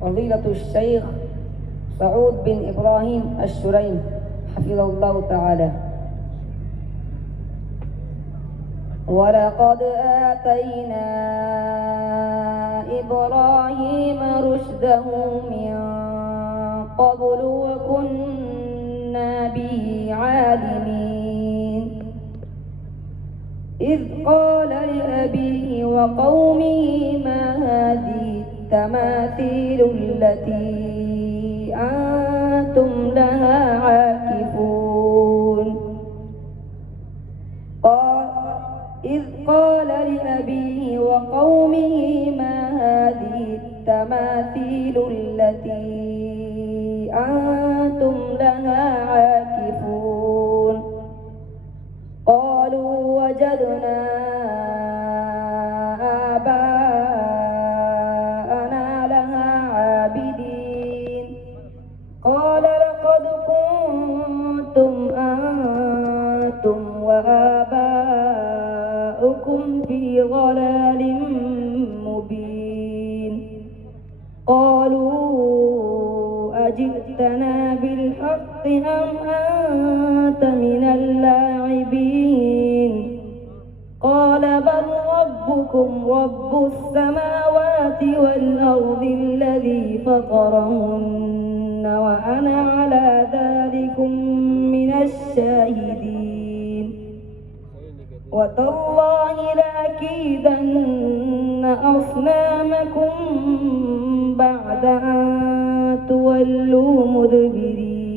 فضيلة الشيخ سعود بن إبراهيم الشريم حفظه الله تعالى. ولقد آتينا إبراهيم رشده من قبل وكنا به عالمين. إذ قال لأبيه وقومه ما هذه التماثيل التي أنتم لها عاكفون. إذ قال لأبيه وقومه ما هذه التماثيل التي أنتم لها عاكفون. قالوا وجدنا آباءنا لها عابدين. قال لقد كنتم أنتم وآباؤكم في ضلال مبين. قالوا أجئتنا بالحق أم أنت من اللاعبين؟ قال بل ربكم رب السماوات والأرض الذي فطرهن وأنا على ذلكم من الشاهدين. وتالله لأكيدن أصنامكم بعد أن تولوا مدبرين.